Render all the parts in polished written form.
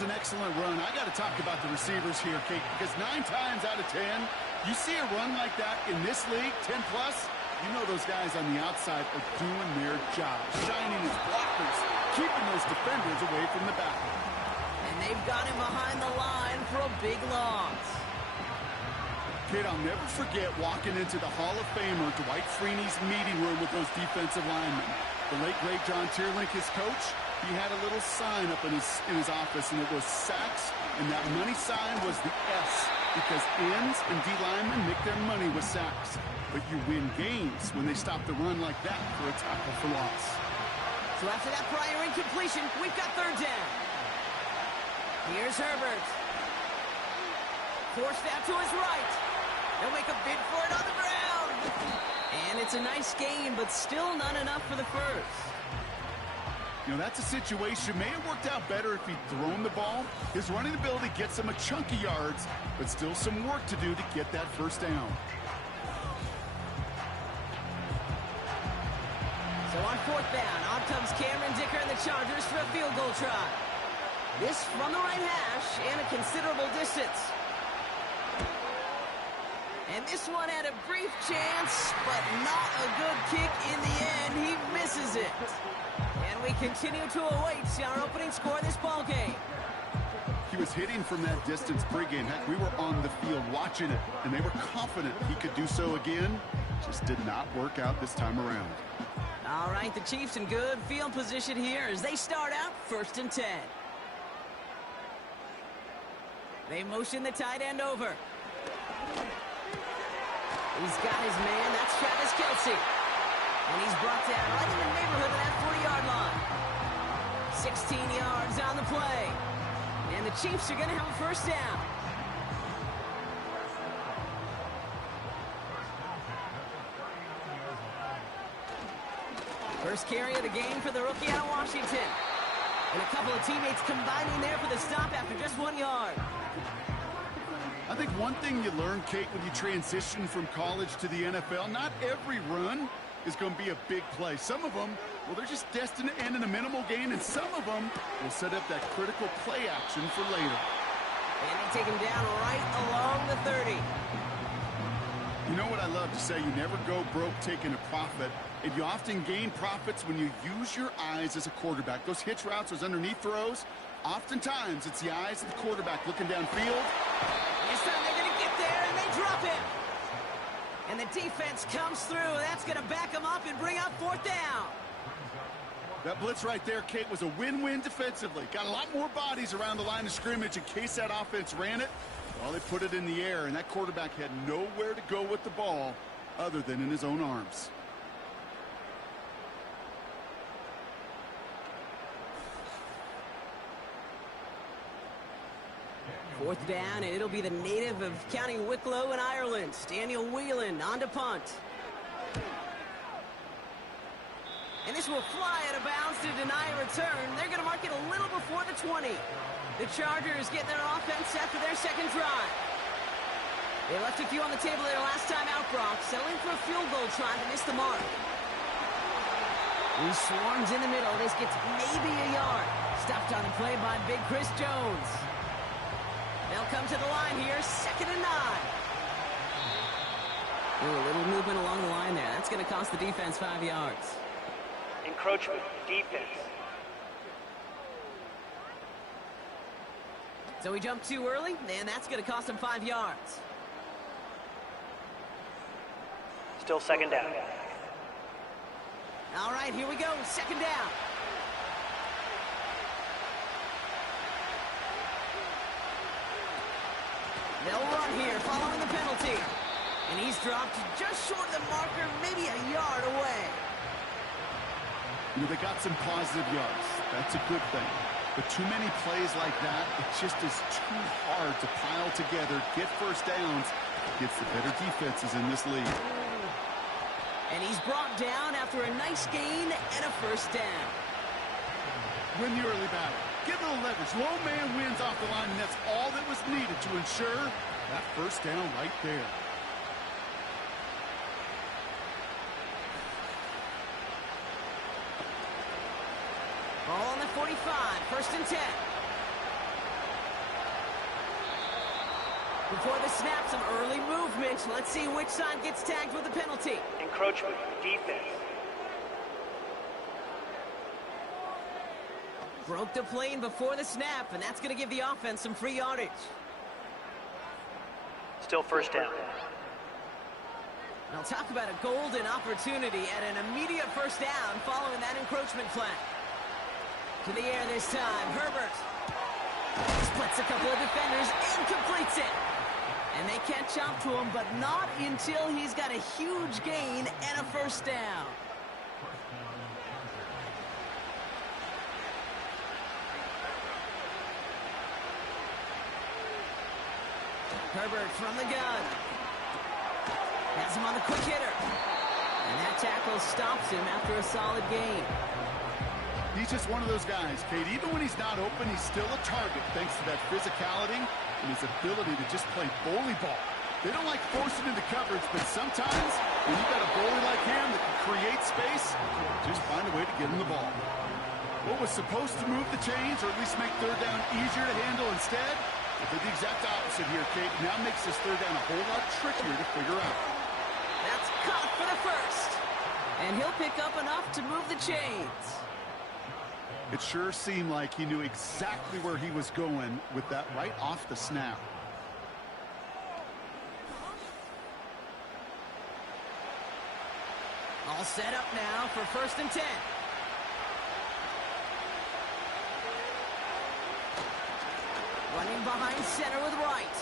was an excellent run. I got to talk about the receivers here, Kate, because 9 times out of 10, you see a run like that in this league, 10+, you know those guys on the outside are doing their job, shining as blockers, keeping those defenders away from the back. And they've got him behind the line for a big loss. Kid, I'll never forget walking into the Hall of Famer Dwight Freeney's meeting room with those defensive linemen. The late, great John Tierlink, his coach, he had a little sign up in his office, and it was sacks, and that money sign was the S, because ends and D linemen make their money with sacks. But you win games when they stop the run like that for a tackle for loss. So after that prior incompletion, we've got 3rd down. Here's Herbert. Forced out to his right. They'll make a bid for it on the ground. And it's a nice gain, but still not enough for the first. You know, that's a situation. May have worked out better if he'd thrown the ball. His running ability gets him a chunk of yards, but still some work to do to get that 1st down. So on 4th down, on comes Cameron Dicker and the Chargers for a field goal try. This from the right hash and a considerable distance. And this one had a brief chance, but not a good kick in the end. He misses it. And we continue to await our opening score in this ballgame. He was hitting from that distance pregame. Heck, we were on the field watching it, and they were confident he could do so again. Just did not work out this time around. All right, the Chiefs in good field position here as they start out 1st and 10. They motion the tight end over. He's got his man. That's Travis Kelce. And he's brought down right in the neighborhood of that 40-yard line. 16 yards on the play. And the Chiefs are going to have a 1st down. First carry of the game for the rookie out of Washington. And a couple of teammates combining there for the stop after just 1 yard. I think one thing you learn, Kate, when you transition from college to the NFL, not every run is going to be a big play. Some of them, well, they're just destined to end in a minimal gain, and some of them will set up that critical play action for later. And they take him down right along the 30. You know what I love to say? You never go broke taking a profit, and you often gain profits when you use your eyes as a quarterback. Those hitch routes, those underneath throws, oftentimes it's the eyes of the quarterback looking downfield. This time they're going to get there, and they drop him. And the defense comes through. That's going to back them up and bring up 4th down. That blitz right there, Kate, was a win-win defensively. Got a lot more bodies around the line of scrimmage in case that offense ran it. Well, they put it in the air, and that quarterback had nowhere to go with the ball other than in his own arms. Fourth down, and it'll be the native of County Wicklow in Ireland, Daniel Whelan, on to punt. And this will fly out of bounds to deny a return. They're going to mark it a little before the 20. The Chargers get their offense after their 2nd drive. They left a few on the table their last time out, Brock, settling for a field goal trying to miss the mark. He swarms in the middle. This gets maybe a yard. Stopped on the play by Big Chris Jones. They'll come to the line here, 2nd and 9. Ooh, a little movement along the line there. That's going to cost the defense 5 yards. Encroachment, defense. So he jumped too early, and that's going to cost him 5 yards. Still 2nd down. All right, here we go, 2nd down. They'll run here following the penalty. And he's dropped just short of the marker, maybe a yard away. You know, they got some positive yards. That's a good thing. But too many plays like that, it just is too hard to pile together, get 1st downs against the better defenses in this league. And he's brought down after a nice gain and a 1st down. Win the early battle. Get a little leverage. Low man wins off the line, and that's all that was needed to ensure that 1st down right there. Ball on the 45, 1st and 10. Before the snap, some early movement. Let's see which side gets tagged with a penalty. Encroachment, defense. Broke the plane before the snap, and that's going to give the offense some free yardage. Still first down. Now talk about a golden opportunity at an immediate first down following that encroachment flag. To the air this time, Herbert splits a couple of defenders and completes it. And they catch up to him, but not until he's got a huge gain and a first down. Herbert from the gun. Has him on the quick hitter. And that tackle stops him after a solid gain. He's just one of those guys, Kate. Even when he's not open, he's still a target thanks to that physicality and his ability to just play bully ball. They don't like forcing into coverage, but sometimes when you've got a goalie like him that can create space, just find a way to get him the ball. What was supposed to move the chains or at least make third down easier to handle instead, they did the exact opposite here, Kate. Now makes this third down a whole lot trickier to figure out. That's caught for the first. And he'll pick up enough to move the chains. It sure seemed like he knew exactly where he was going with that right off the snap. All set up now for 1st and 10. Running behind center with right.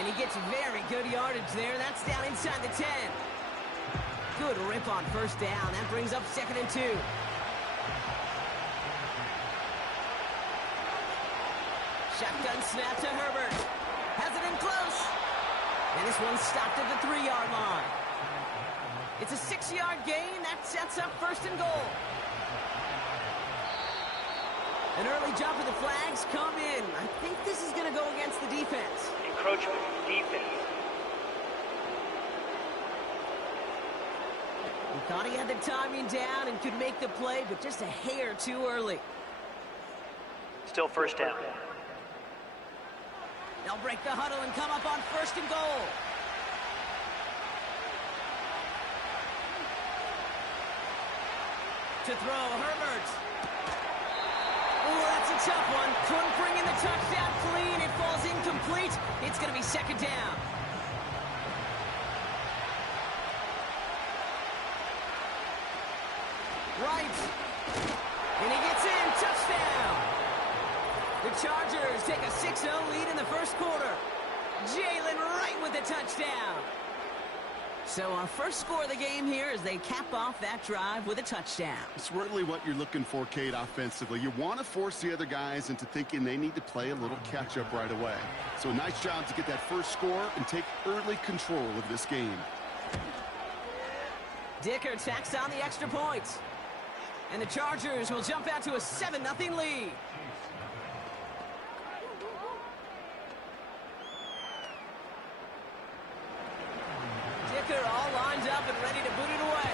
And he gets very good yardage there. That's down inside the 10. Good rip on first down. That brings up 2nd and 2. Shotgun snap to Herbert. Has it in close. And this one's stopped at the 3-yard line. It's a 6-yard gain. That sets up 1st and goal. An early jump of the flags come in. I think this is going to go against the defense. Encroachment, defense. He thought he had the timing down and could make the play, but just a hair too early. Still first down. They'll break the huddle and come up on 1st and goal. To throw, Herbert. Oh, that's a tough one. Couldn't bring in the touchdown clean. It falls incomplete. It's going to be 2nd down. Right. And he gets in. Touchdown. The Chargers take a 6-0 lead in the 1st quarter. Jalen Wright with the touchdown. So our first score of the game here as they cap off that drive with a touchdown. It's really what you're looking for, Kate, offensively. You want to force the other guys into thinking they need to play a little catch-up right away. So nice job to get that first score and take early control of this game. Dicker tacks on the extra point. And the Chargers will jump out to a 7-0 lead. Dicker all lined up and ready to boot it away.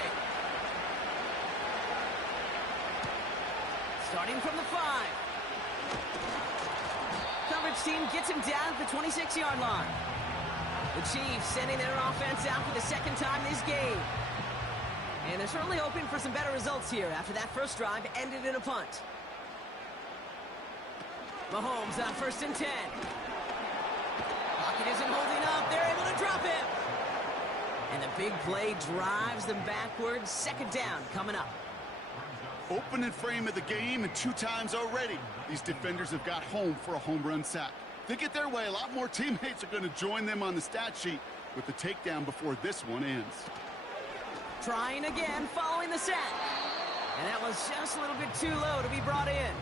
Starting from the 5. Coverage team gets him down at the 26-yard line. The Chiefs sending their offense out for the 2nd time this game. And they're certainly hoping for some better results here after that first drive ended in a punt. Mahomes on 1st and 10. Pocket isn't holding up. They're able to drop him. And the big play drives them backwards. 2nd down coming up. Opening frame of the game and 2 times already. These defenders have got home for a home run sack. If they get their way, a lot more teammates are going to join them on the stat sheet with the takedown before this one ends. Trying again following the sack. And that was just a little bit too low to be brought in.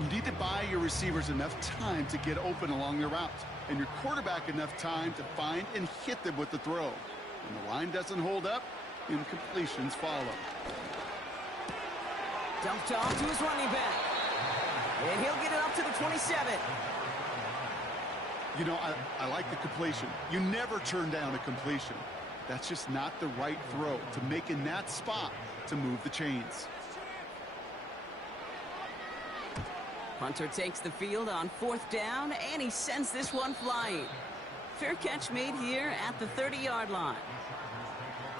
You need to buy your receivers enough time to get open along their route, and your quarterback enough time to find and hit them with the throw. When the line doesn't hold up, incompletions follow. Dumped off to his running back. And he'll get it up to the 27. You know, I like the completion. You never turn down a completion. That's just not the right throw to make in that spot to move the chains. Punter takes the field on 4th down, and he sends this one flying. Fair catch made here at the 30-yard line.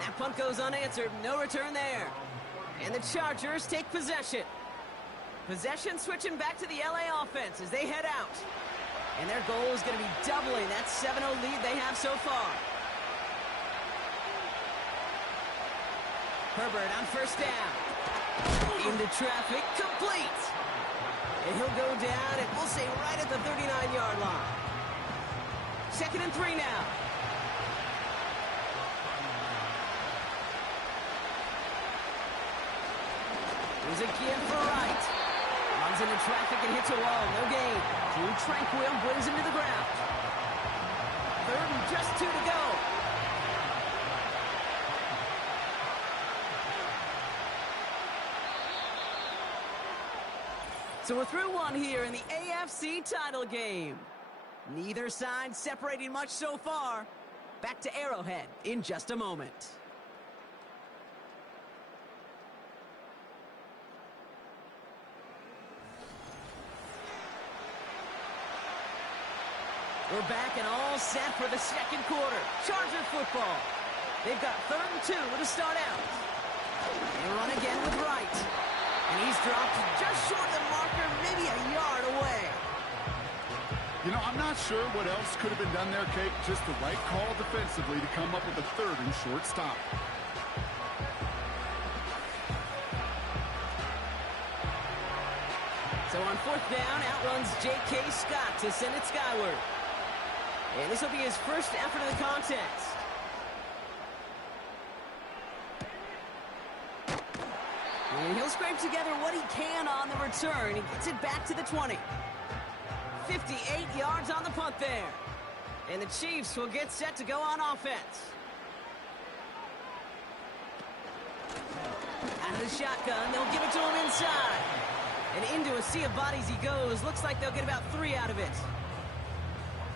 That punt goes unanswered. No return there. And the Chargers take possession. Possession switching back to the LA offense as they head out. And their goal is going to be doubling that 7-0 lead they have so far. Herbert on 1st down. Into traffic, complete. And he'll go down, and we'll say right at the 39-yard line. 2nd and 3 now. Here's a give for Wright. Runs into traffic and hits a wall. No gain. Drew Tranquil brings him to the ground. 3rd and just 2 to go. So we're through one here in the AFC title game. Neither side separating much so far. Back to Arrowhead in just a moment. We're back and all set for the 2nd quarter. Charger football. They've got 3rd and 2 to start out. They run again with Wright. And he's dropped just short of the marker, maybe a yard away. You know, I'm not sure what else could have been done there, Kate. Just the right call defensively to come up with a 3rd and short stop. So on 4th down, out runs J.K. Scott to send it skyward. And this will be his first effort of the contest. And he'll scrape together what he can on the return. He gets it back to the 20. 58 yards on the punt there. And the Chiefs will get set to go on offense. Out of the shotgun, they'll give it to him inside. And into a sea of bodies he goes. Looks like they'll get about 3 out of it.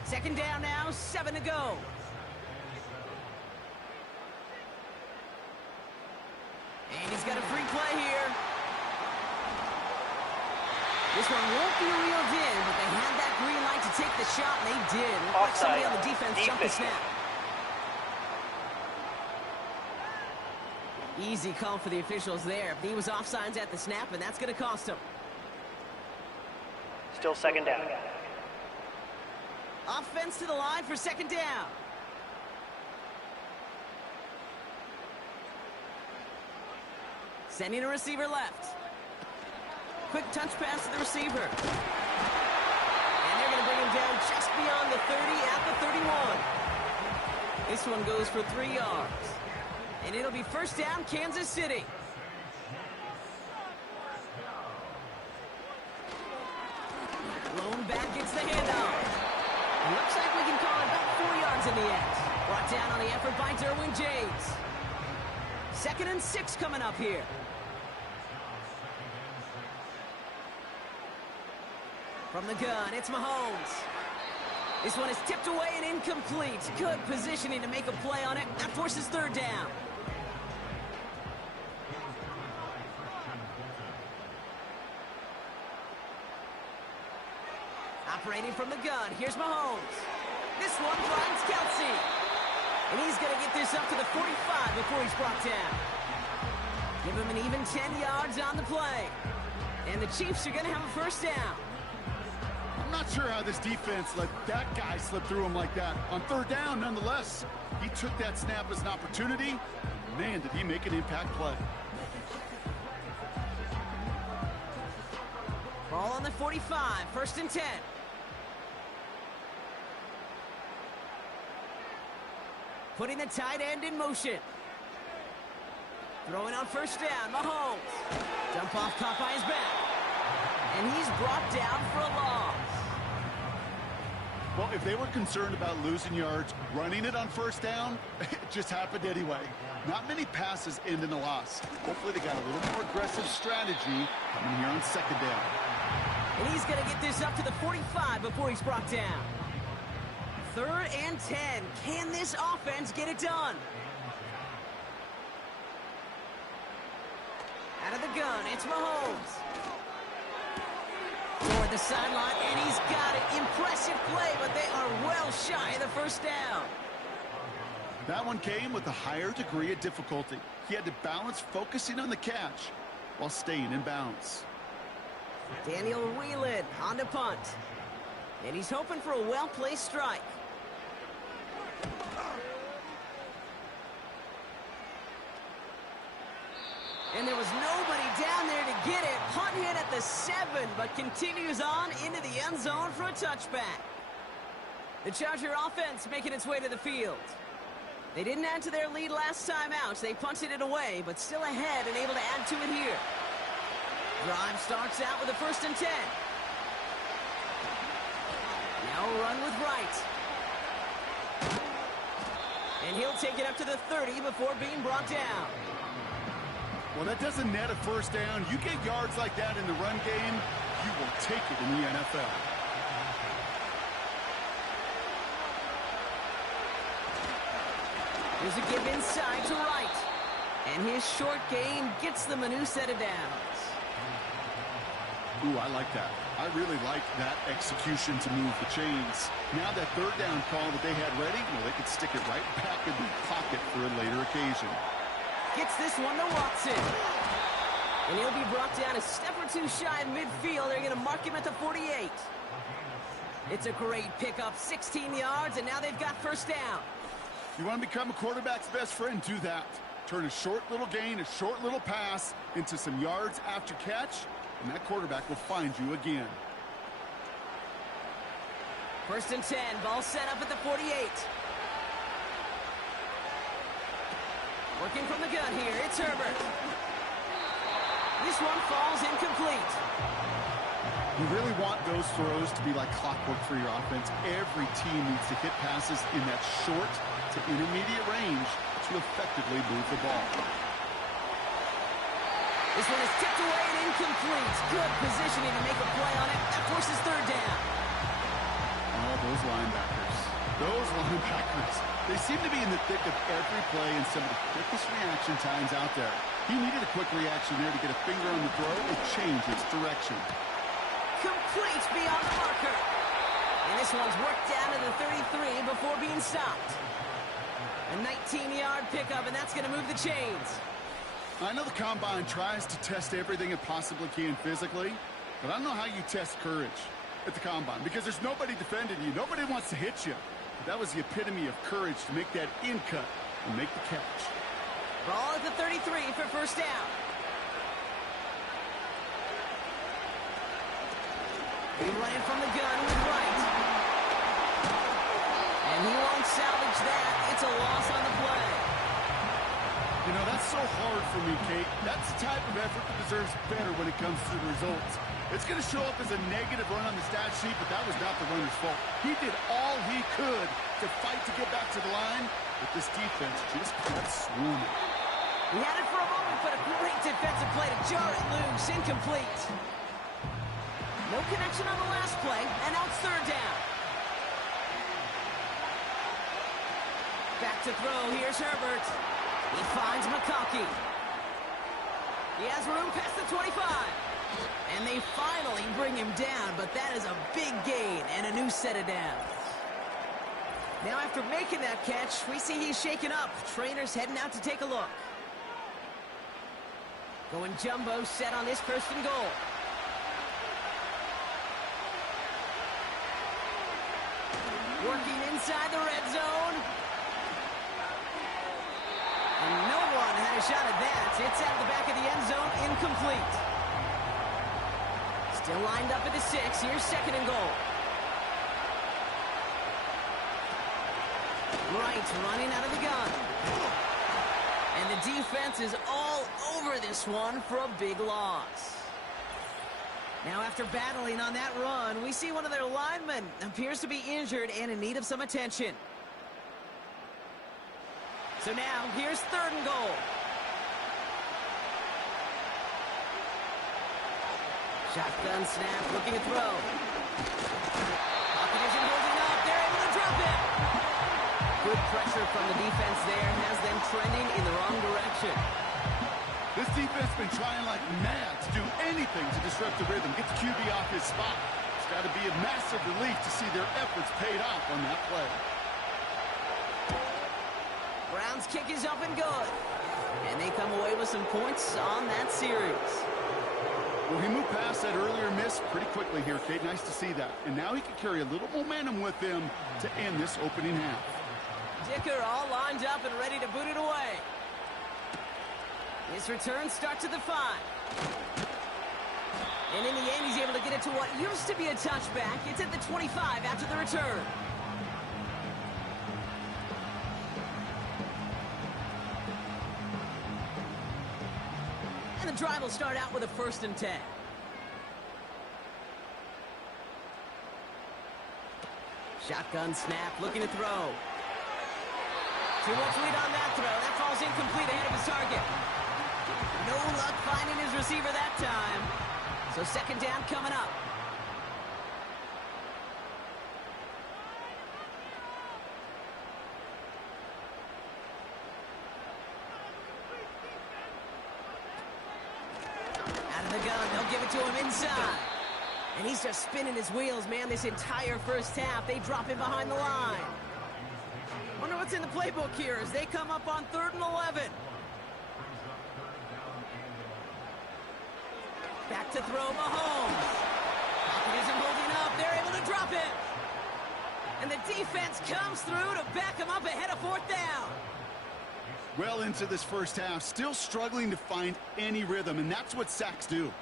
2nd down now, 7 to go. And he's got a free play here. This one won't be reeled in, but they had that green light to take the shot, and they did. Looked like somebody on the defense jumped the snap. Easy call for the officials there. He was offsides at the snap, and that's going to cost him. Still 2nd down. Offense to the line for 2nd down. Sending a receiver left. Quick touch pass to the receiver. And they're going to bring him down just beyond the 30 at the 31. This one goes for 3 yards. And it'll be 1st down, Kansas City. Lone back gets the handoff. Looks like we can call it about 4 yards in the end. Brought down on the effort by Derwin James. 2nd and 6 coming up here. From the gun, it's Mahomes. This one is tipped away and incomplete. Good positioning to make a play on it. That forces 3rd down. Operating from the gun, here's Mahomes. This one finds Kelsey. And he's going to get this up to the 45 before he's brought down. Give him an even 10 yards on the play. And the Chiefs are going to have a 1st down. I'm not sure how this defense let that guy slip through him like that. On 3rd down, nonetheless, he took that snap as an opportunity. Man, did he make an impact play. Ball on the 45, 1st and 10. Putting the tight end in motion. Throwing on 1st down, Mahomes. Dump off caught by his back. And he's brought down for a loss. Well, if they were concerned about losing yards, running it on 1st down, it just happened anyway. Not many passes end in a loss. Hopefully they got a little more aggressive strategy coming here on 2nd down. And he's going to get this up to the 45 before he's brought down. 3rd and 10. Can this offense get it done? Out of the gun, it's Mahomes. Throwing at the sideline, and he's got it. Impressive play, but they are well shy of the first down. That one came with a higher degree of difficulty. He had to balance focusing on the catch while staying in bounds. Daniel Whelan on the punt. And he's hoping for a well-placed strike. And there was nobody down there to get it. Punt hit at the 7, but continues on into the end zone for a touchback. The Charger offense making its way to the field. They didn't add to their lead last time out. They punted it away, but still ahead and able to add to it here. Drive starts out with a 1st and 10. Now a run with Wright. And he'll take it up to the 30 before being brought down. Well, that doesn't net a first down. You get yards like that in the run game, you will take it in the NFL. There's a give inside to Wright. And his short gain gets them a new set of downs. Ooh, I like that. I really like that execution to move the chains. Now that 3rd down call that they had ready, well, they could stick it right back in the pocket for a later occasion. Gets this one to Watson. And he'll be brought down a step or two shy of midfield. They're going to mark him at the 48. It's a great pickup, 16 yards, and now they've got 1st down. You want to become a quarterback's best friend, do that. Turn a short little gain, a short little pass into some yards after catch, and that quarterback will find you again. 1st and 10, ball set up at the 48. Working from the gun here, it's Herbert. This one falls incomplete. You really want those throws to be like clockwork for your offense. Every team needs to hit passes in that short to intermediate range to effectively move the ball. This one is tipped away and incomplete. Good positioning to make a play on it. That forces 3rd down. Oh, those linebackers. They seem to be in the thick of every play and some of the quickest reaction times out there. He needed a quick reaction there to get a finger on the throw and change its direction. Complete beyond the marker. And this one's worked down to the 33 before being stopped. A 19-yard pickup, and that's going to move the chains. I know the Combine tries to test everything it possibly can physically, but I don't know how you test courage at the Combine because there's nobody defending you. Nobody wants to hit you. But that was the epitome of courage to make that in cut and make the catch. Ball at the 33 for 1st down. He's running from the gun with Wright. And he won't salvage that. It's a loss on the play. You know, that's so hard for me, Kate. That's the type of effort that deserves better when it comes to the results. It's going to show up as a negative run on the stat sheet, but that was not the runner's fault. He did all he could to fight to get back to the line, but this defense just kept swarming. He had it for a moment, but a great defensive play to jar it loose. Incomplete. No connection on the last play, and now it's 3rd down. Back to throw. Here's Herbert. He finds McConkey. He has room past the 25. And they finally bring him down, but that is a big gain and a new set of downs. Now after making that catch, we see he's shaken up. Trainer's heading out to take a look. Going jumbo set on this 1st and goal. Working inside the red zone. And no one had a shot at that. It's out of the back of the end zone, incomplete. Still lined up at the 6. Here's 2nd and goal. Wright running out of the gun. And the defense is all over this one for a big loss. Now after battling on that run, we see one of their linemen appears to be injured and in need of some attention. So now, here's 3rd and goal. Shotgun snap, looking to throw. Pocket isn't holding up. They're able to drop it. Good pressure from the defense there has them trending in the wrong direction. This defense has been trying like mad to do anything to disrupt the rhythm, get the QB off his spot. It's got to be a massive relief to see their efforts paid off on that play. Brown's kick is up and good. And they come away with some points on that series. Well, he moved past that earlier miss pretty quickly here, Kate. Nice to see that. And now he can carry a little momentum with him to end this opening half. Dicker all lined up and ready to boot it away. His return starts at the 5. And in the end, he's able to get it to what used to be a touchback. It's at the 25 after the return. And the drive will start out with a 1st and 10. Shotgun snap, looking to throw. Too much lead on that throw. That falls incomplete ahead of his target. No luck finding his receiver that time. So 2nd down coming up. Out of the gun, they'll give it to him inside. And he's just spinning his wheels, man, this entire first half. They drop him behind the line. Wonder what's in the playbook here as they come up on 3rd and 11. Back to throw Mahomes. Pocket isn't holding up. They're able to drop it. And the defense comes through to back him up ahead of 4th down. Well into this first half, still struggling to find any rhythm, and that's what sacks do.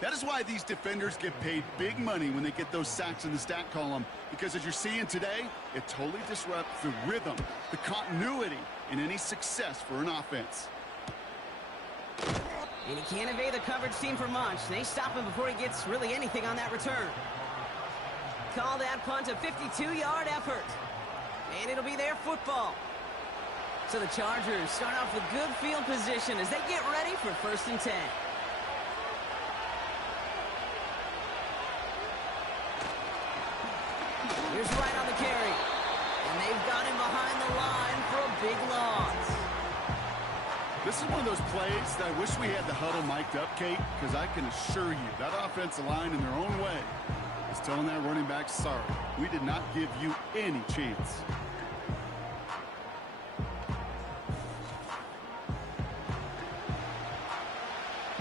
That is why these defenders get paid big money when they get those sacks in the stat column, because as you're seeing today, it totally disrupts the rhythm, the continuity, and any success for an offense. And he can't evade the coverage team for much. They stop him before he gets really anything on that return. Call that punt a 52-yard effort. And it'll be their football. So the Chargers start off with good field position as they get ready for 1st and 10. Here's Wright on the carry. And they've got him behind the line for a big loss. This is one of those plays that I wish we had the huddle mic'd up, Kate, because I can assure you that offensive line in their own way is telling that running back, sorry, we did not give you any chance.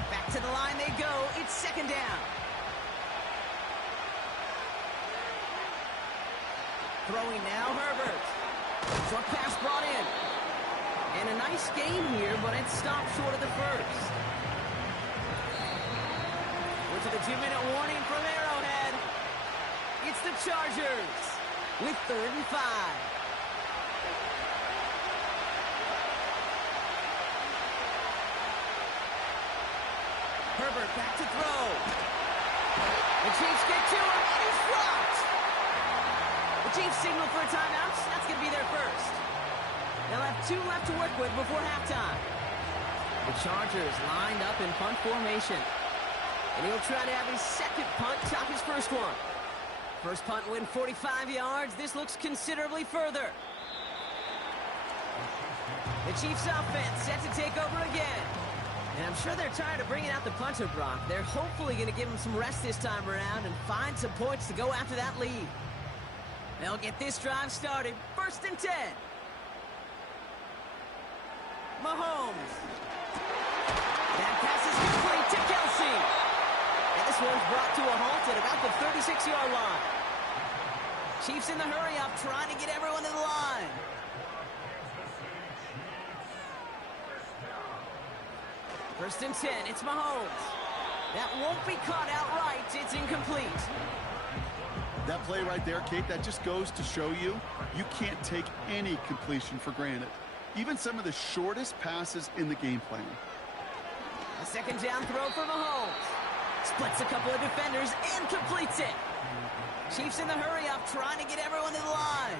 Back to the line they go. It's 2nd down. Throwing now, Herbert. Short pass brought in. And a nice gain here, but it stopped short of the 1st. We're to the 2-minute warning from Arrowhead. It's the Chargers with 3rd and 5. Herbert back to throw. The Chiefs get to him, and he's dropped. The Chiefs signal for a timeout. That's going to be their first. They'll have 2 left to work with before halftime. The Chargers lined up in punt formation. And he'll try to have his 2nd punt top his 1st one. First punt win 45 yards. This looks considerably further. The Chiefs offense set to take over again. And I'm sure they're tired of bringing out the punter, Brock. They're hopefully going to give him some rest this time around and find some points to go after that lead. They'll get this drive started. 1st and 10. Mahomes. That pass is complete to Kelsey. And this one's brought to a halt at about the 36-yard line. Chiefs in the hurry-up trying to get everyone to the line. First and 10, it's Mahomes. That won't be caught outright. It's incomplete. That play right there, Kate, that just goes to show you, you can't take any completion for granted. Even some of the shortest passes in the game plan. A 2nd down throw for Mahomes. Splits a couple of defenders and completes it. Chiefs in the hurry-up trying to get everyone to the line.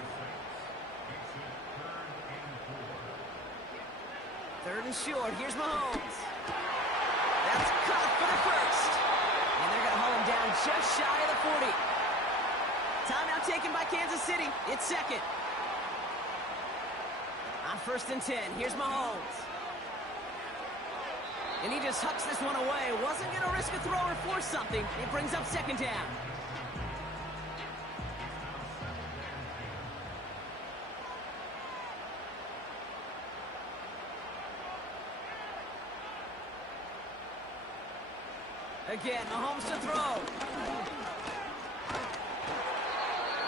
3rd and short. Here's Mahomes. That's caught for the 1st. And they're going to haul him down just shy of the 40. Timeout taken by Kansas City. It's 2nd. On 1st and 10, here's Mahomes. And he just hucks this one away. Wasn't going to risk a throw or force something. It brings up second down. Again, Mahomes to throw.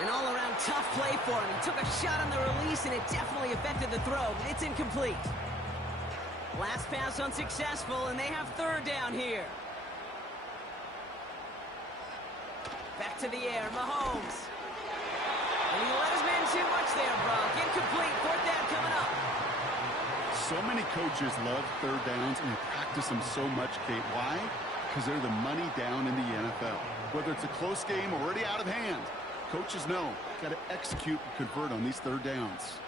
An all-around tough play for him. He took a shot on the release, and it definitely affected the throw, but it's incomplete. Last pass unsuccessful, and they have third down here. Back to the air, Mahomes. And he let his man too much there, Brock. Incomplete, fourth down coming up. So many coaches love third downs, and they practice them so much, Kate. Why? Because they're the money down in the NFL. Whether it's a close game or already out of hand, coaches know, got to execute and convert on these third downs.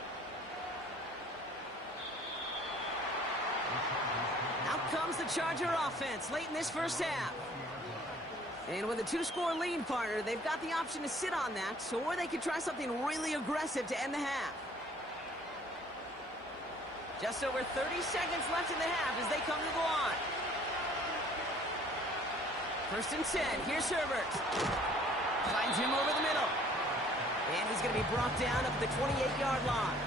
Out comes the Charger offense late in this first half. And with a two-score lead, partner, they've got the option to sit on that, or they could try something really aggressive to end the half. Just over 30 seconds left in the half as they come to the line. First and 10. Here's Herbert. Finds him over the middle. And he's going to be brought down up the 28-yard line.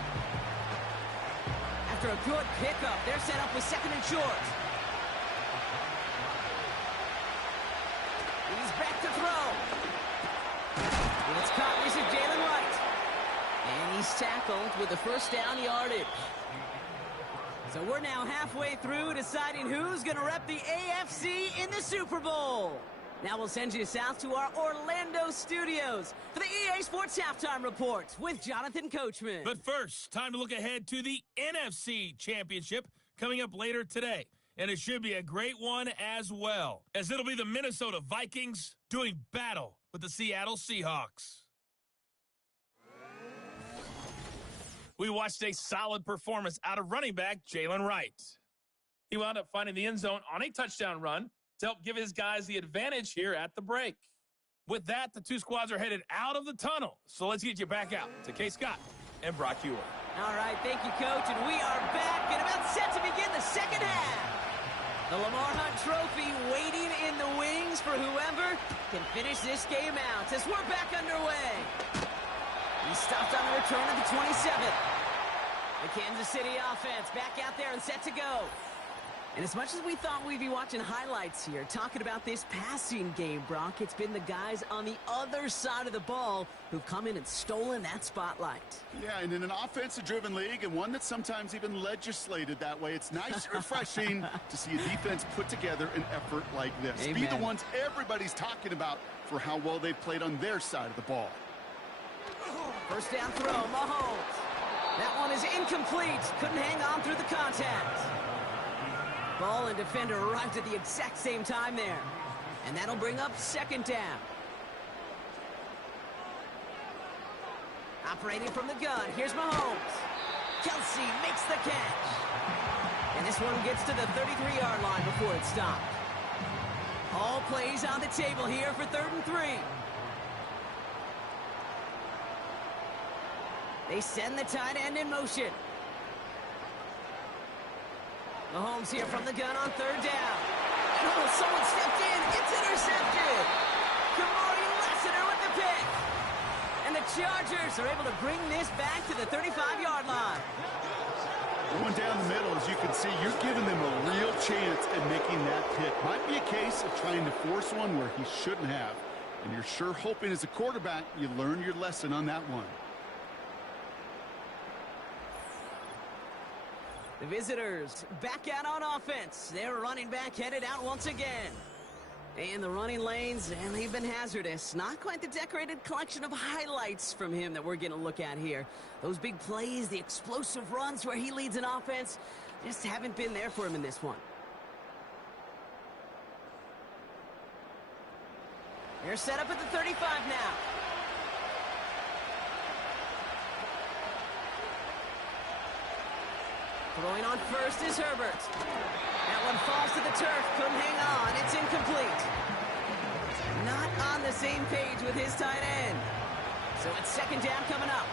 After a good pickup, they're set up with second and short. He's back to throw. And it's caught. This is Jalen Wright. And he's tackled with the first down yardage. So we're now halfway through deciding who's going to rep the AFC in the Super Bowl. Now we'll send you south to our Orlando studios for the EA Sports Halftime Report with Jonathan Coachman. But first, time to look ahead to the NFC Championship coming up later today. And it should be a great one as well, as it'll be the Minnesota Vikings doing battle with the Seattle Seahawks. We watched a solid performance out of running back Jalen Wright. He wound up finding the end zone on a touchdown run to help give his guys the advantage here at the break. With that, the two squads are headed out of the tunnel. So let's get you back out to Kay Scott and Brock Ewer. All right, thank you, Coach. And we are back and about set to begin the second half. The Lamar Hunt Trophy waiting in the wings for whoever can finish this game out as we're back underway. He stopped on the return of the 27th. The Kansas City offense back out there and set to go. And as much as we thought we'd be watching highlights here, talking about this passing game, Brock, it's been the guys on the other side of the ball who've come in and stolen that spotlight. Yeah, and in an offensive-driven league and one that's sometimes even legislated that way, it's nice and refreshing to see a defense put together an effort like this. Amen. Be the ones everybody's talking about for how well they've played on their side of the ball. First down throw, Mahomes. That one is incomplete. Couldn't hang on through the contact. Ball and defender arrived at the exact same time there. And that'll bring up second down. Operating from the gun, here's Mahomes. Kelsey makes the catch. And this one gets to the 33-yard line before it's stopped. All plays on the table here for 3rd and 3. They send the tight end in motion. Mahomes here from the gun on 3rd down. Oh, someone stepped in. It's intercepted. Kamari Lassiter with the pick. And the Chargers are able to bring this back to the 35-yard line. Going down the middle, as you can see, you're giving them a real chance at making that pick. Might be a case of trying to force one where he shouldn't have. And you're sure hoping as a quarterback you learn your lesson on that one. The visitors back out on offense. Their running back headed out once again. And the running lanes, and they've been hazardous. Not quite the decorated collection of highlights from him that we're going to look at here. Those big plays, the explosive runs where he leads an offense, just haven't been there for him in this one. They're set up at the 35 now. Throwing on first is Herbert. That one falls to the turf. Couldn't hang on. It's incomplete. Not on the same page with his tight end. So it's second down coming up.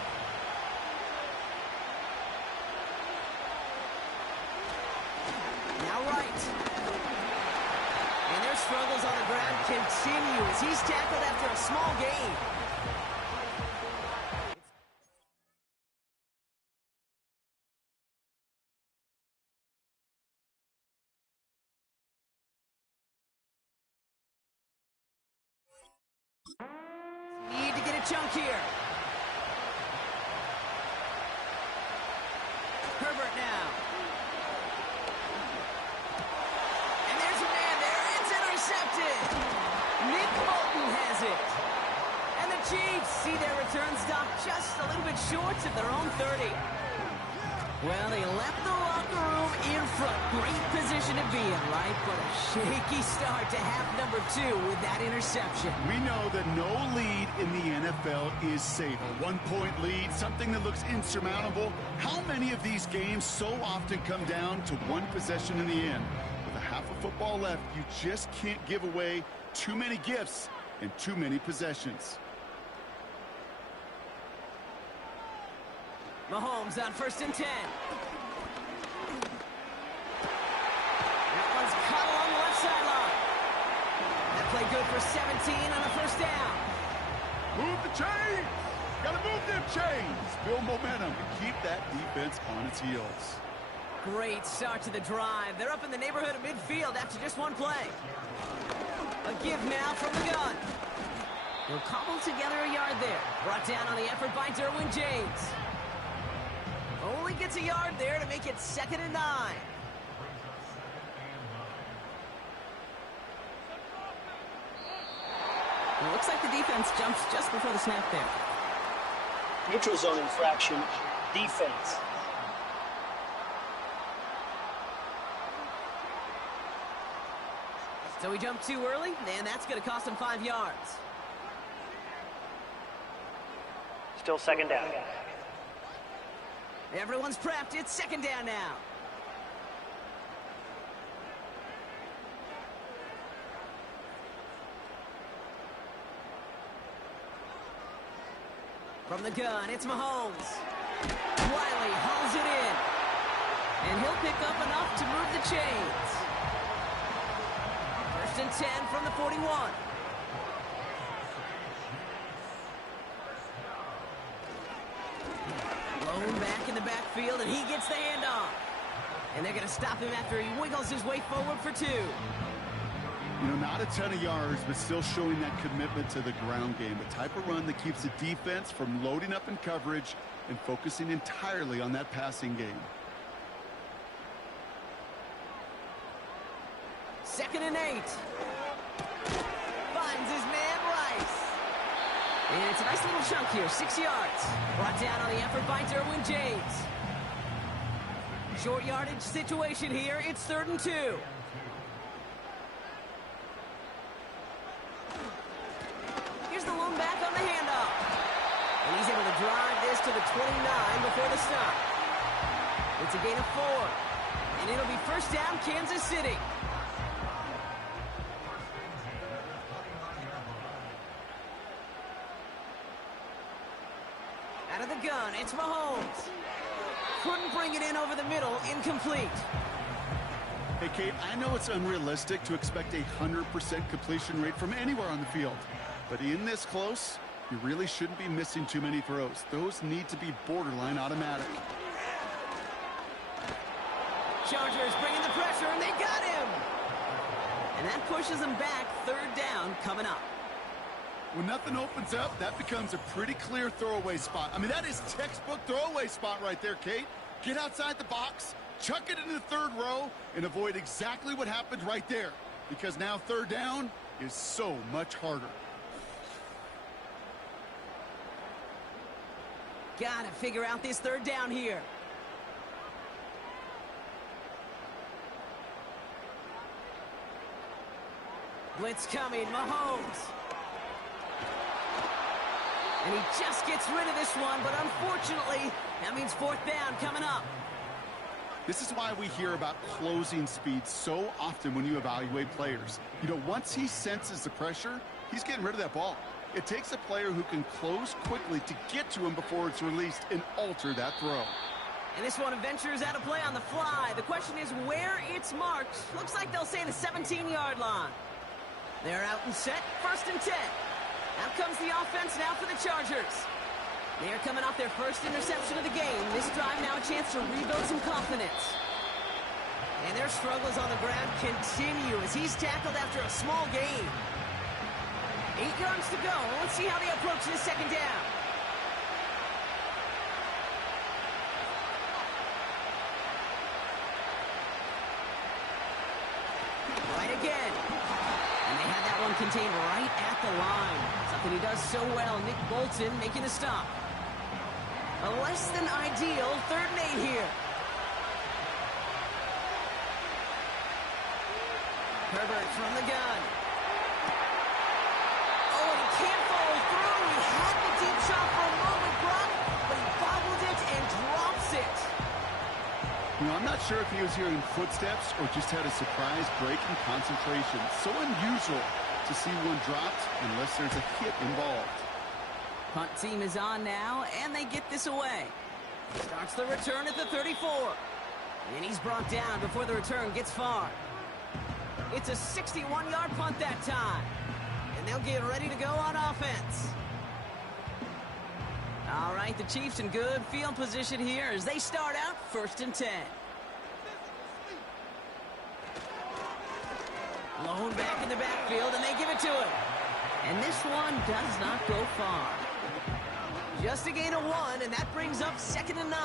Now right. struggles on the ground continue as he's tackled after a small gain. Need to get a chunk here. Herbert now. And there's a man there. It's intercepted. Nick Bolton has it. And the Chiefs see their return stop just a little bit short of their own 30. Well, they left the locker room in front. Great position to be in, right? But a shaky start to half number 2 with that interception. We know that no lead in the NFL is safe. A one-point lead, something that looks insurmountable. How many of these games so often come down to one possession in the end? With a half of football left, you just can't give away too many gifts and too many possessions. Mahomes on 1st and 10. That one's caught along the left sideline. That play good for 17 on a 1st down. Move the chains! Gotta move them chains! Build momentum and keep that defense on its heels. Great start to the drive. They're up in the neighborhood of midfield after just one play. A give now from the gun. He'll cobble together a yard there. Brought down on the effort by Derwin James. Only gets a yard there to make it 2nd and 9. It looks like the defense jumps just before the snap there. Neutral zone infraction, defense. So he jumped too early, and that's going to cost him 5 yards. Still 2nd down. Everyone's prepped. It's 2nd down now. From the gun, it's Mahomes. Wiley hauls it in. And he'll pick up enough to move the chains. 1st and 10 from the 41. Blown back in the backfield, and he gets the handoff. And they're going to stop him after he wiggles his way forward for 2. You know, not a ton of yards, but still showing that commitment to the ground game. The type of run that keeps the defense from loading up in coverage and focusing entirely on that passing game. 2nd and 8. Finds his man Rice. And it's a nice little chunk here, 6 yards. Brought down on the effort by Derwin James. Short yardage situation here. It's 3rd and 2. Here's the lone back on the handoff. And he's able to drive this to the 29 before the stop. It's a gain of 4. And it'll be 1st down, Kansas City. Out of the gun, it's Mahomes. Couldn't bring it in over the middle, incomplete. Hey, Kate, I know it's unrealistic to expect a 100% completion rate from anywhere on the field. But in this close, you really shouldn't be missing too many throws. Those need to be borderline automatic. Chargers bringing the pressure, and they got him! And that pushes them back, 3rd down coming up. When nothing opens up, that becomes a pretty clear throwaway spot. I mean, that is textbook throwaway spot right there, Kate. Get outside the box, chuck it into the 3rd row, and avoid exactly what happened right there. Because now 3rd down is so much harder. Gotta figure out this 3rd down here. Blitz coming, Mahomes. And he just gets rid of this one, but unfortunately, that means 4th down coming up. This is why we hear about closing speed so often when you evaluate players. You know, once he senses the pressure, he's getting rid of that ball. It takes a player who can close quickly to get to him before it's released and alter that throw. And this one ventures out of play on the fly. The question is where it's marked. Looks like they'll say the 17-yard line. They're out and set, 1st and 10. Out comes the offense now for the Chargers. They are coming off their first interception of the game. This drive now a chance to rebuild some confidence. And their struggles on the ground continue as he's tackled after a small gain. 8 yards to go. Let's see how they approach this 2nd down. Right again. And they had that one contained right at the line. Something he does so well. Nick Bolton making a stop. A less than ideal 3rd and 8 here. Herbert from the gun. Oh, and he can't follow through. He had the deep shot for a moment, Brock, but he bobbled it and drops it. You know, I'm not sure if he was hearing footsteps or just had a surprise break in concentration. So unusual to see one dropped unless there's a hit involved. Punt team is on now, and they get this away. Starts the return at the 34. And he's brought down before the return gets far. It's a 61-yard punt that time. And they'll get ready to go on offense. All right, the Chiefs in good field position here as they start out 1st and 10. Lone back in the backfield, and they give it to him. And this one does not go far. Just a gain of 1, and that brings up 2nd and 9.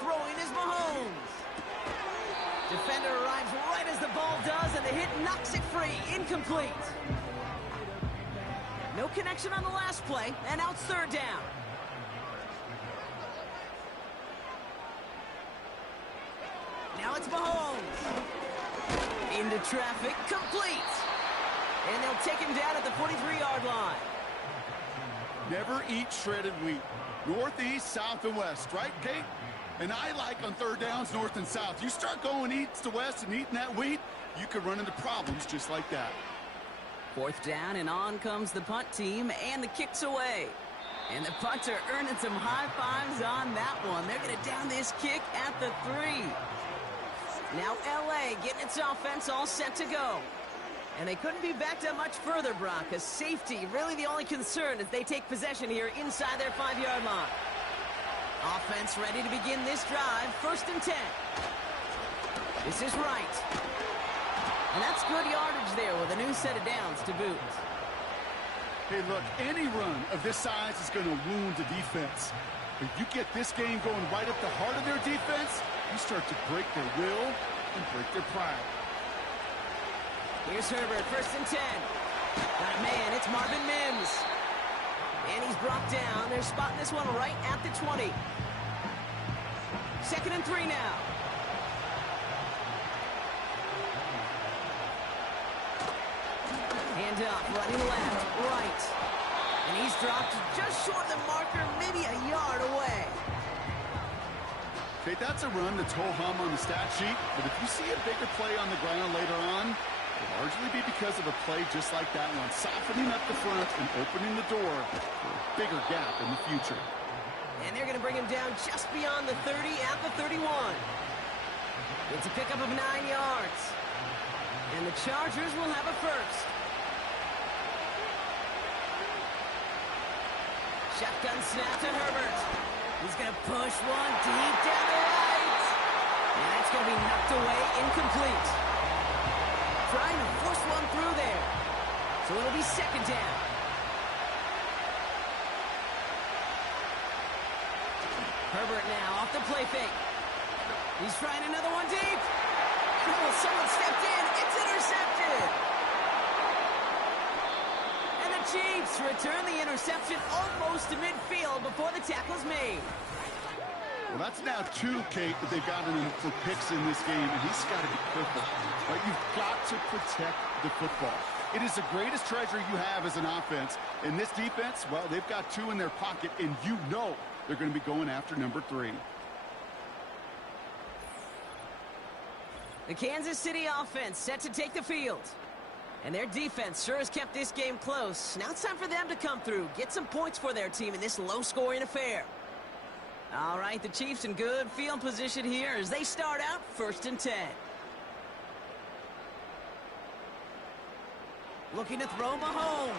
Throwing is Mahomes. Defender arrives right as the ball does, and the hit knocks it free. Incomplete. No connection on the last play, and now it's 3rd down. Now it's Mahomes. Into traffic, complete. And they'll take him down at the 43-yard line. Never eat shredded wheat. Northeast, south, and west, right, Kate? And I like on 3rd downs, north and south. You start going east to west and eating that wheat, you could run into problems just like that. 4th down, and on comes the punt team, and the kick's away. And the punter earning some high fives on that one. They're going to down this kick at the 3. Now LA getting its offense all set to go. And they couldn't be backed up much further, Brock, as safety really the only concern as they take possession here inside their 5-yard line. Offense ready to begin this drive, 1st and 10. This is right. And that's good yardage there with a new set of downs to boot. Hey, look, any run of this size is going to wound the defense. If you get this game going right at the heart of their defense, you start to break their will and break their pride. Here's Herbert, 1st and 10. Got a man, it's Marvin Mims. And he's brought down. They're spotting this one right at the 20. 2nd and 3 now. Hand up, running left, right. And he's dropped just short of the marker, maybe a yard away. Okay, that's a run that's ho-hum on the stat sheet, but if you see a bigger play on the ground later on, it'll largely be because of a play just like that one, softening up the front and opening the door for a bigger gap in the future. And they're going to bring him down just beyond the 30 at the 31. It's a pickup of 9 yards. And the Chargers will have a first. Shotgun snap to Herbert. He's going to push one deep down the right. And that's going to be knocked away, incomplete. Trying to force one through there. So it'll be 2nd down. Herbert now off the play fake. He's trying another one deep. Oh, someone stepped in. It's intercepted. And the Chiefs return the interception almost to midfield before the tackle's made. Well, that's now 2, Kate, that they've gotten him for picks in this game, and he's got to be careful. Right? You've got to protect the football. It is the greatest treasure you have as an offense. And this defense, well, they've got 2 in their pocket, and you know they're going to be going after number 3. The Kansas City offense set to take the field. And their defense sure has kept this game close. Now it's time for them to come through, get some points for their team in this low-scoring affair. All right, the Chiefs in good field position here as they start out 1st and 10. Looking to throw Mahomes.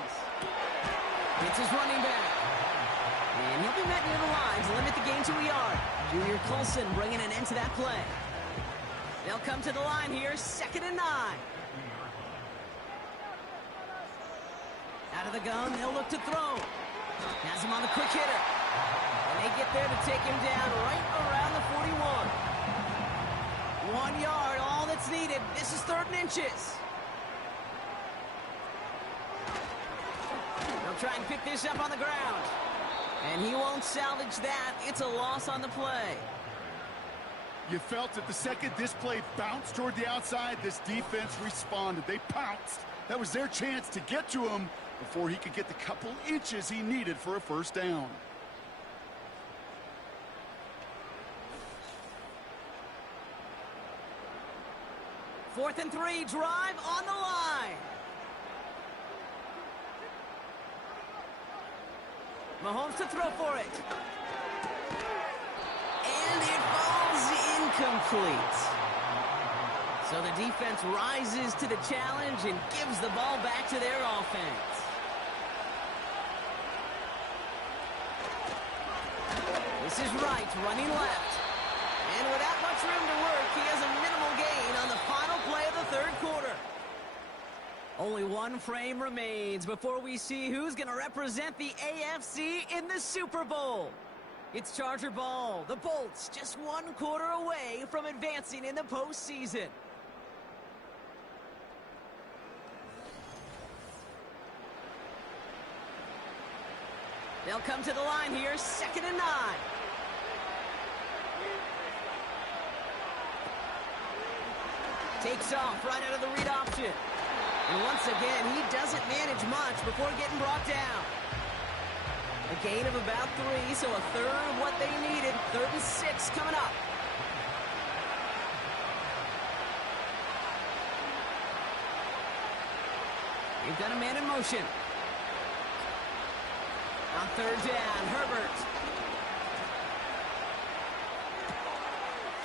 It's his running back. And he'll be met near the lines, limit the gain to a yard. Junior Colson bringing an end to that play. They'll come to the line here, 2nd and 9. Out of the gun, they'll look to throw. Has him on the quick hitter. And they get there to take him down right around the 41. 1 yard, all that's needed. This is 3rd and inches. They'll try and pick this up on the ground. And he won't salvage that. It's a loss on the play. You felt it the second this play bounced toward the outside, this defense responded. They pounced. That was their chance to get to him before he could get the couple inches he needed for a 1st down. Fourth and 3, drive on the line. Mahomes to throw for it. And it falls incomplete. So the defense rises to the challenge and gives the ball back to their offense. This is Wright running left. And without much room to work, he has a minimal gain on the final play of the 3rd quarter. Only 1 frame remains before we see who's going to represent the AFC in the Super Bowl. It's Charger ball. The Bolts just 1 quarter away from advancing in the postseason. They'll come to the line here, 2nd and 9. Takes off right out of the read option. And once again, he doesn't manage much before getting brought down. A gain of about 3, so a 1/3 of what they needed. 3rd and 6 coming up. You've got a man in motion. On 3rd down, Herbert.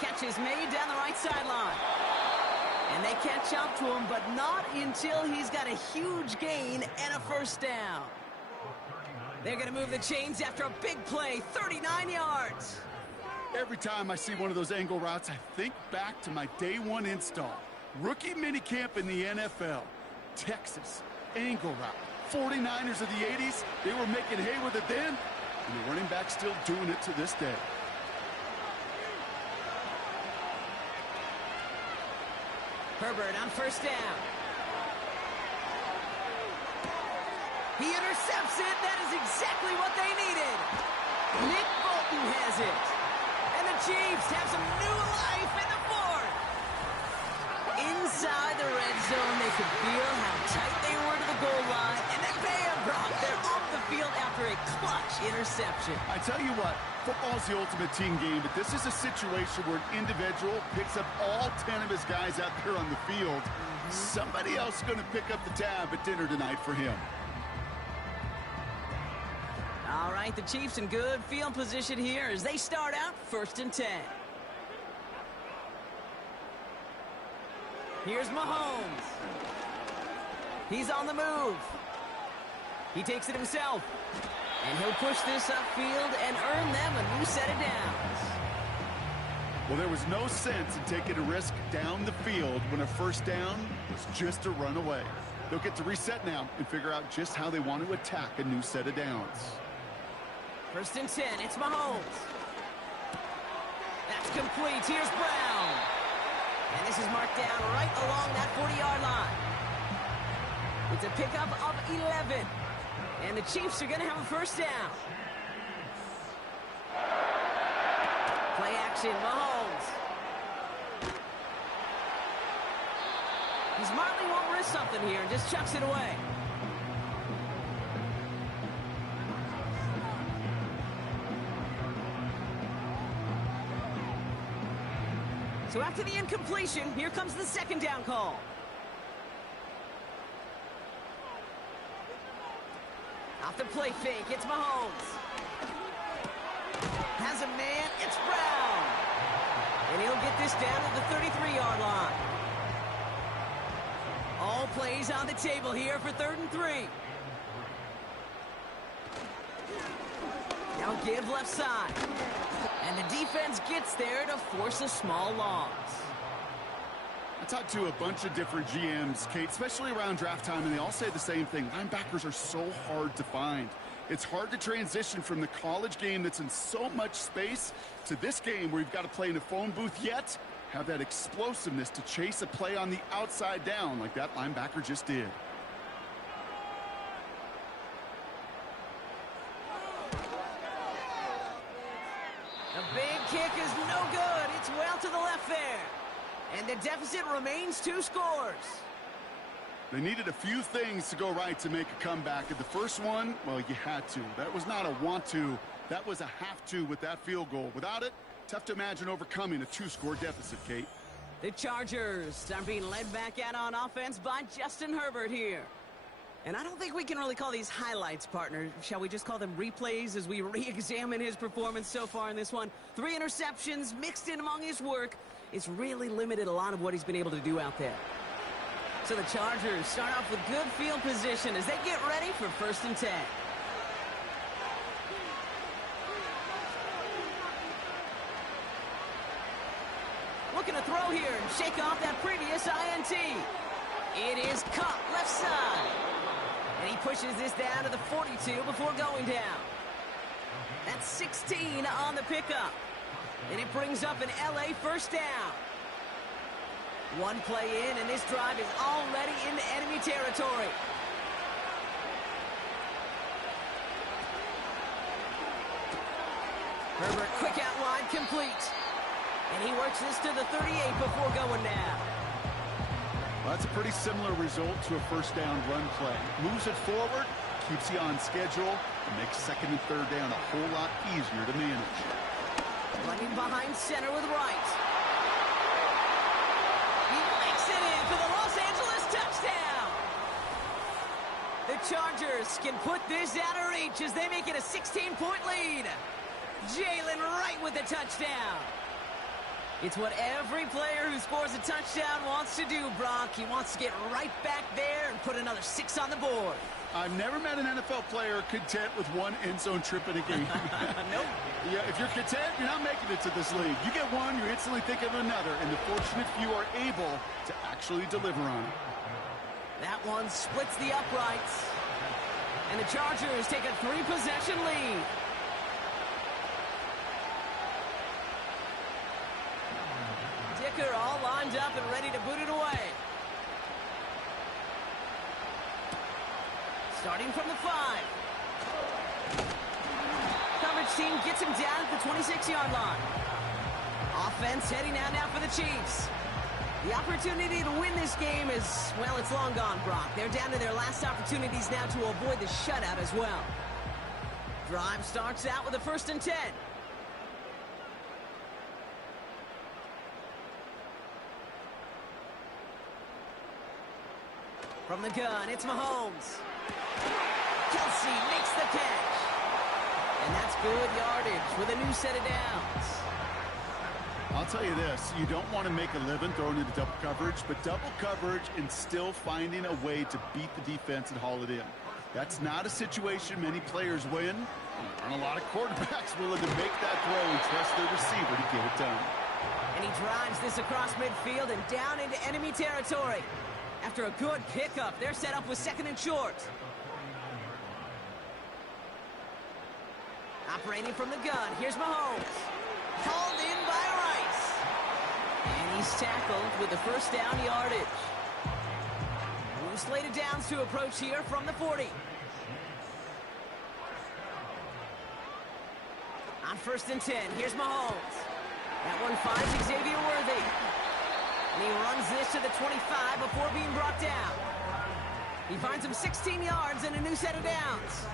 Catch is made down the right sideline. And they catch up to him, but not until he's got a huge gain and a 1st down. They're going to move the chains after a big play, 39 yards. Every time I see one of those angle routes, I think back to my day 1 install. Rookie minicamp in the NFL. Texas, angle route. 49ers of the 80s, they were making hay with it then, and the running back's still doing it to this day. Herbert on 1st down. He intercepts it. That is exactly what they needed. Nick Bolton has it. And the Chiefs have some new life in the 4th. Inside the red zone, they could feel how tight they were to the goal line. And then bam, Brock, they're off the field after a clutch interception. I tell you what, football's the ultimate team game, but this is a situation where an individual picks up all 10 of his guys out there on the field. Somebody else is going to pick up the tab at dinner tonight for him. All right, the Chiefs in good field position here as they start out 1st and 10. Here's Mahomes. He's on the move. He takes it himself. And he'll push this upfield and earn them a new set of downs. Well, there was no sense in taking a risk down the field when a 1st down was just a run away. They'll get to reset now and figure out just how they want to attack a new set of downs. 1st and 10, it's Mahomes. That's complete. Here's Brown. And this is marked down right along that 40-yard line. It's a pickup of 11. And the Chiefs are going to have a 1st down. Play action, Mahomes. He smartly won't risk something here and just chucks it away. So after the incompletion, here comes the 2nd down call. Off the play fake, it's Mahomes. Has a man. It's Brown. And he'll get this down to the 33-yard line. All plays on the table here for 3rd and 3. Now give left side. And the defense gets there to force a small loss. I talked to a bunch of different GMs, Kate, especially around draft time, and they all say the same thing. Linebackers are so hard to find. It's hard to transition from the college game that's in so much space to this game where you've got to play in a phone booth, yet have that explosiveness to chase a play on the outside down like that linebacker just did. The big kick is no good. It's well to the left there. And the deficit remains 2 scores. They needed a few things to go right to make a comeback. And the first one, well, you had to. That was not a want to. That was a have to with that field goal. Without it, tough to imagine overcoming a 2-score deficit, Kate. The Chargers are being led back out on offense by Justin Herbert here. And I don't think we can really call these highlights, partner. Shall we just call them replays as we re-examine his performance so far in this one? 3 interceptions mixed in among his work. It's really limited a lot of what he's been able to do out there. So the Chargers start off with good field position as they get ready for 1st and 10. Looking to throw here and shake off that previous INT. It is caught left side. And he pushes this down to the 42 before going down. That's 16 on the pickup. And it brings up an LA 1st down. 1 play in, and this drive is already into enemy territory. Herbert, quick out wide, complete. And he works this to the 38 before going down. Well, that's a pretty similar result to a 1st down run play. Moves it forward, keeps you on schedule, and makes 2nd and 3rd down a whole lot easier to manage. Running behind center with Wright. He makes it in for the Los Angeles touchdown. The Chargers can put this out of reach as they make it a 16-point lead. Jalen Wright with the touchdown. It's what every player who scores a touchdown wants to do, Brock. He wants to get right back there and put another 6 on the board. I've never met an NFL player content with 1 end zone trip in a game. Nope. Yeah, if you're content, you're not making it to this league. You get one, you instantly think of another, and the fortunate few are able to actually deliver on it. That one splits the uprights. And the Chargers take a 3-possession lead. Dicker all lined up and ready to boot it away. Starting from the 5. Coverage team gets him down at the 26-yard line. Offense heading out now for the Chiefs. The opportunity to win this game is, well, it's long gone, Brock. They're down to their last opportunities now to avoid the shutout as well. Drive starts out with a 1st and 10. From the gun, it's Mahomes. Kelsey makes the catch. And that's good yardage with a new set of downs. I'll tell you this, you don't want to make a living throwing into double coverage, but double coverage and still finding a way to beat the defense and haul it in. That's not a situation many players win. There aren't a lot of quarterbacks willing to make that throw and trust their receiver to get it done. And he drives this across midfield and down into enemy territory. After a good pickup, they're set up with 2nd and short. Operating from the gun, here's Mahomes. Hauled in by Rice. And he's tackled with the 1st down yardage. New slated downs to approach here from the 40. On 1st and 10, here's Mahomes. That one finds Xavier Worthy. And he runs this to the 25 before being brought down. He finds him 16 yards and a new set of downs.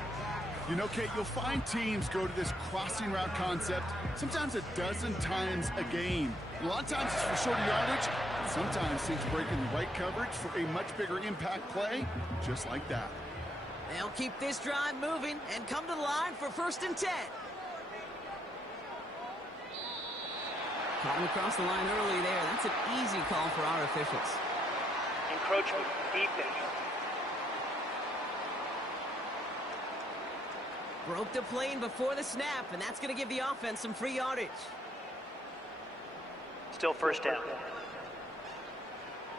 You know, Kate, you'll find teams go to this crossing route concept sometimes a dozen times a game. A lot of times it's for shorter yardage. Sometimes teams break in the right coverage for a much bigger impact play, just like that. They'll keep this drive moving and come to the line for 1st and 10. Caught him across the line early there. That's an easy call for our officials. Encroachment defense. Broke the plane before the snap, and that's going to give the offense some free yardage. Still first down.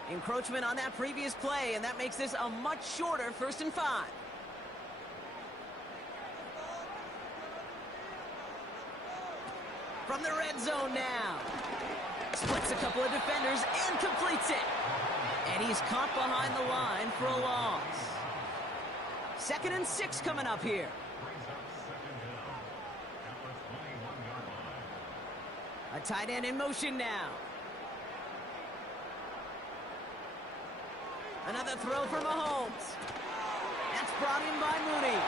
Encroachment on that previous play, and that makes this a much shorter 1st and 5. From the red zone now. Splits a couple of defenders and completes it. And he's caught behind the line for a loss. 2nd and 6 coming up here. A tight end in motion now. Another throw for Mahomes. That's brought in by Mooney.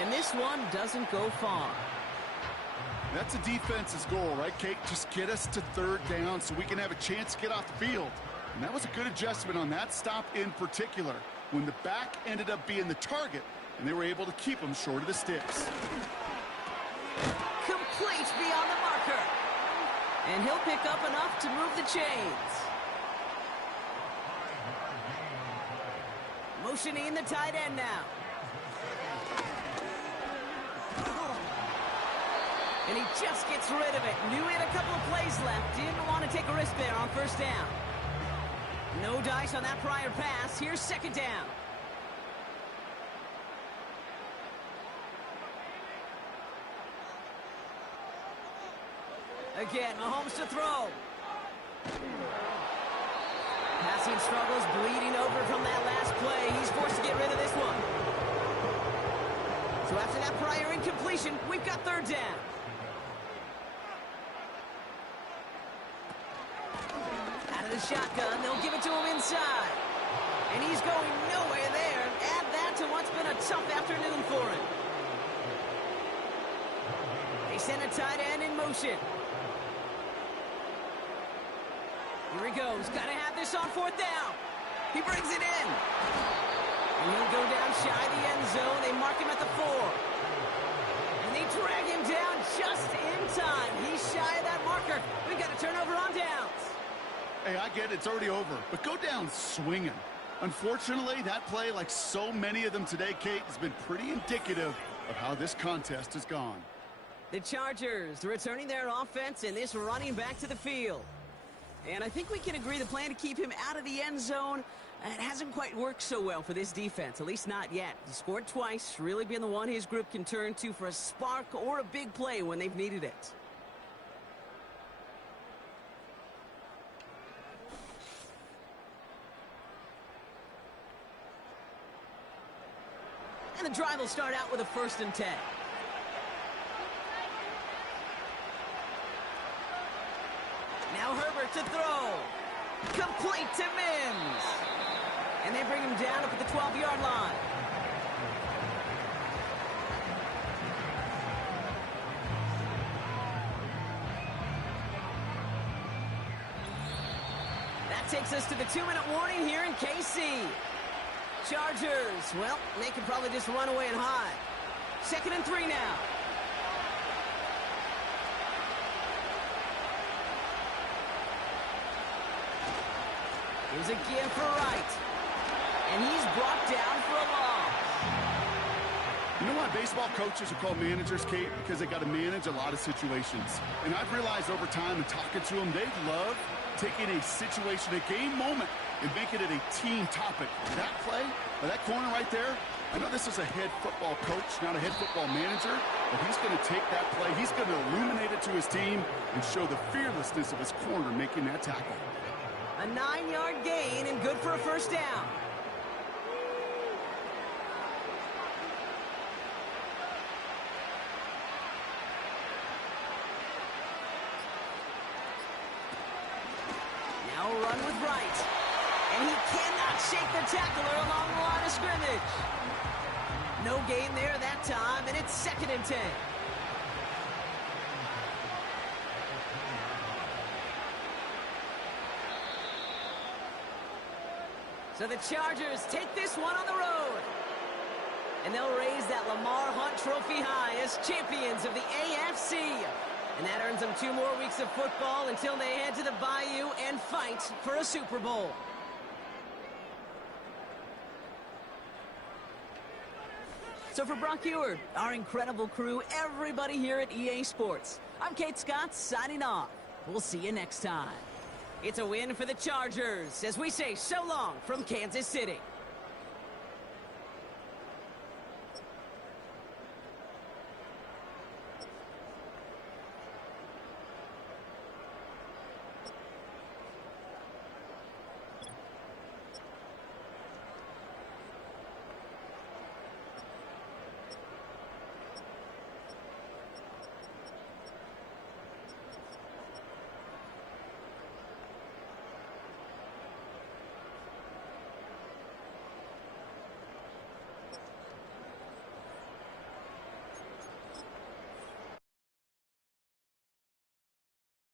And this one doesn't go far. That's a defense's goal, right, Kate? Just get us to 3rd down so we can have a chance to get off the field. And that was a good adjustment on that stop in particular, when the back ended up being the target, and they were able to keep him short of the sticks. Complete beyond the marker. And he'll pick up enough to move the chains. Motioning the tight end now. And he just gets rid of it. Knew he had a couple of plays left. Didn't want to take a risk there on 1st down. No dice on that prior pass. Here's 2nd down. Again, Mahomes to throw. Passing struggles, bleeding over from that last play. He's forced to get rid of this one. So after that prior incompletion, we've got 3rd down. Out of the shotgun, they'll give it to him inside. And he's going nowhere there. Add that to what's been a tough afternoon for him. They send a tight end in motion. Here he goes. Got to have this on 4th down. He brings it in. And he'll go down shy of the end zone. They mark him at the 4. And they drag him down just in time. He's shy of that marker. We've got a turnover on downs. Hey, I get it. It's already over. But go down swinging. Unfortunately, that play, like so many of them today, Kate, has been pretty indicative of how this contest has gone. The Chargers returning their offense and this running back to the field. And I think we can agree the plan to keep him out of the end zone, it hasn't quite worked so well for this defense, at least not yet. He scored twice, really been the one his group can turn to for a spark or a big play when they've needed it. And the drive will start out with a 1st and 10. Now Herbert to throw. Complete to Mims. And they bring him down up at the 12-yard line. That takes us to the 2-minute warning here in KC. Chargers, well, they could probably just run away and hide. 2nd and 3 now. Here's a give for Wright. And he's brought down for a loss. You know why baseball coaches are called managers, Kate? Because they got to manage a lot of situations. And I've realized over time in talking to them, they love taking a situation, a game moment, and making it a team topic. That play, or that corner right there, I know this is a head football coach, not a head football manager, but he's going to take that play, he's going to illuminate it to his team and show the fearlessness of his corner making that tackle. A 9-yard gain and good for a 1st down. Now a run with Wright. And he cannot shake the tackler along the line of scrimmage. No gain there that time, and it's 2nd and 10. So the Chargers take this one on the road. And they'll raise that Lamar Hunt trophy high as champions of the AFC. And that earns them 2 more weeks of football until they head to the Bayou and fight for a Super Bowl. So for Brock Eward, our incredible crew, everybody here at EA Sports, I'm Kate Scott signing off. We'll see you next time. It's a win for the Chargers as we say so long from Kansas City.